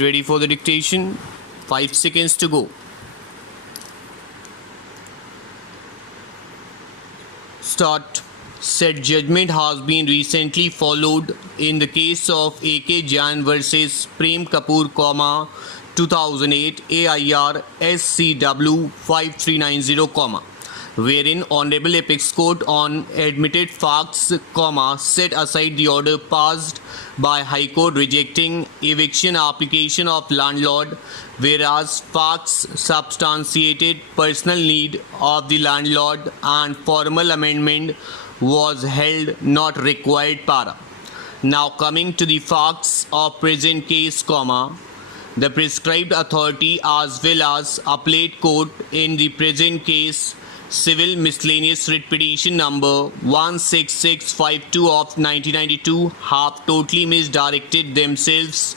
Get ready for the dictation. 5 seconds to go. Start. Said judgment has been recently followed in the case of A.K. Jain versus Prem Kapoor, 2008 AIR SCW 5390, wherein Honorable Apex Court on admitted facts, set aside the order passed by High Court rejecting eviction application of landlord, whereas facts substantiated personal need of the landlord and formal amendment was held not required para. Now coming to the facts of present case, the prescribed authority as well as appellate court in the present case, civil miscellaneous writ petition number 16652 of 1992, have totally misdirected themselves,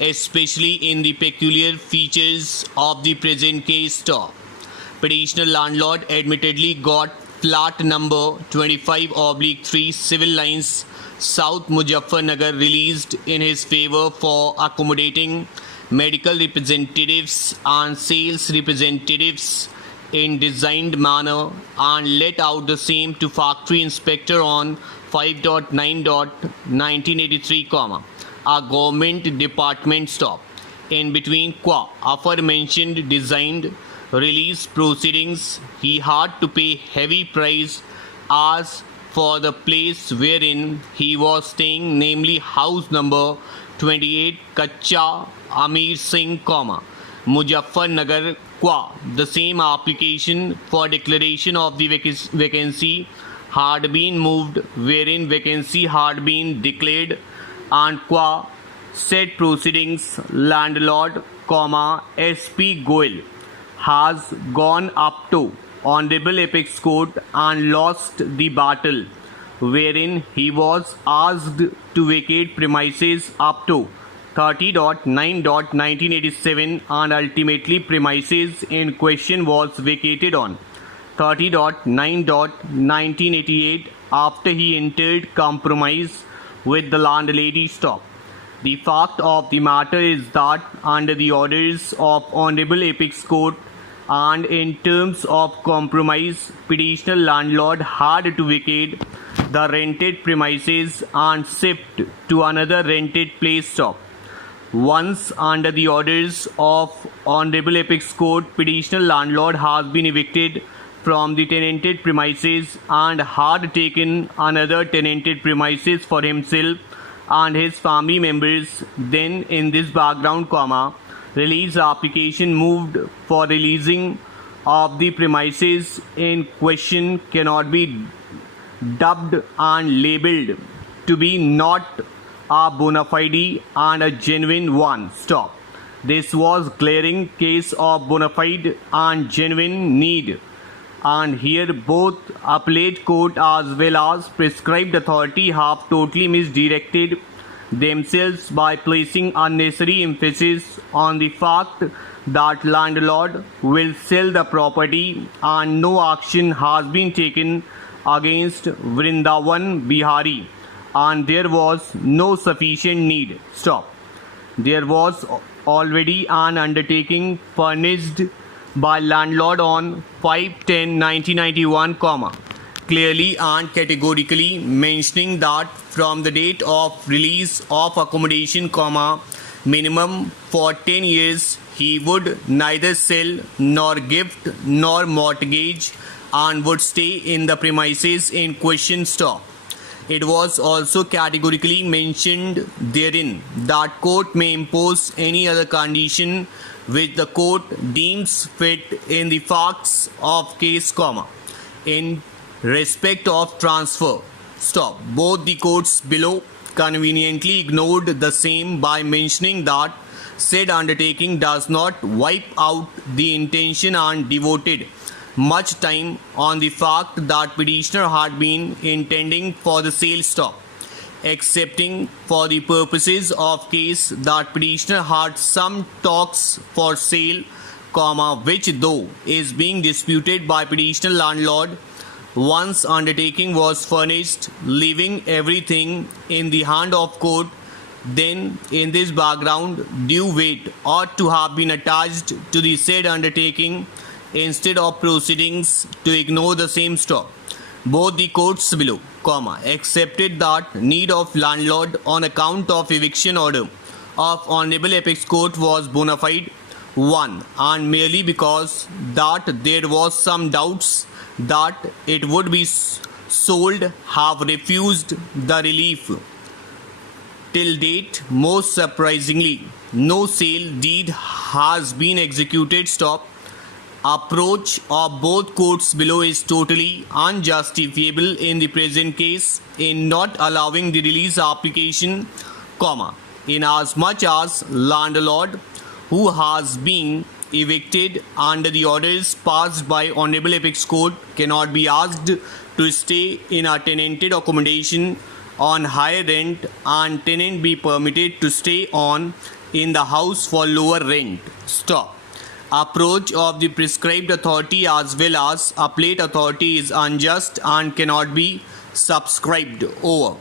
especially in the peculiar features of the present case. Petitioner landlord admittedly got flat number 25/3 Civil Lines, South Muzaffarnagar released in his favor for accommodating medical representatives and sales representatives in designed manner, and let out the same to factory inspector on 5.9.1983, a government department. In between aforementioned designed release proceedings, he had to pay heavy price as for the place wherein he was staying, namely house number 28 Kacha Amir Singh, Muzaffarnagar. The same application for declaration of the vacancy had been moved, wherein vacancy had been declared, and said proceedings landlord, SP Goel has gone up to Honorable Apex Court and lost the battle, wherein he was asked to vacate premises up to 30.9.1987, and ultimately premises in question was vacated on 30.9.1988 after he entered compromise with the landlady. The fact of the matter is that under the orders of Honorable Apex Court and in terms of compromise, petitioner landlord had to vacate the rented premises and shift to another rented place. Once under the orders of Honorable Apex Court, petitioner landlord has been evicted from the tenanted premises and had taken another tenanted premises for himself and his family members. Then in this background, release application moved for releasing of the premises in question cannot be dubbed and labelled to be not a bona fide and a genuine one. This was glaring case of bona fide and genuine need, and here both appellate court as well as prescribed authority have totally misdirected themselves by placing unnecessary emphasis on the fact that landlord will sell the property and no action has been taken against Vrindavan Bihari, and there was no sufficient need. There was already an undertaking furnished by landlord on 5/10/1991, clearly and categorically mentioning that from the date of release of accommodation, minimum for 10 years he would neither sell nor gift nor mortgage and would stay in the premises in question. It was also categorically mentioned therein that court may impose any other condition which the court deems fit in the facts of case, in respect of transfer. Both the courts below conveniently ignored the same by mentioning that said undertaking does not wipe out the intention and devoted much time on the fact that petitioner had been intending for the sale, excepting for the purposes of case that petitioner had some talks for sale, which though is being disputed by petitioner landlord, once undertaking was furnished, leaving everything in the hand of court then in this background due weight ought to have been attached to the said undertaking instead of proceedings to ignore the same stop. Both the courts below, accepted that need of landlord on account of eviction order of Honorable Apex Court was bona fide, 1, and merely because that there was some doubts that it would be sold have refused the relief. Till date, most surprisingly, no sale deed has been executed. Stop. Approach of both courts below is totally unjustifiable in the present case in not allowing the release application, inasmuch as landlord who has been evicted under the orders passed by Honorable Apex Court cannot be asked to stay in a tenanted accommodation on higher rent and tenant be permitted to stay on in the house for lower rent. Stop. Approach of the prescribed authority as well as appellate authority is unjust and cannot be subscribed. Over.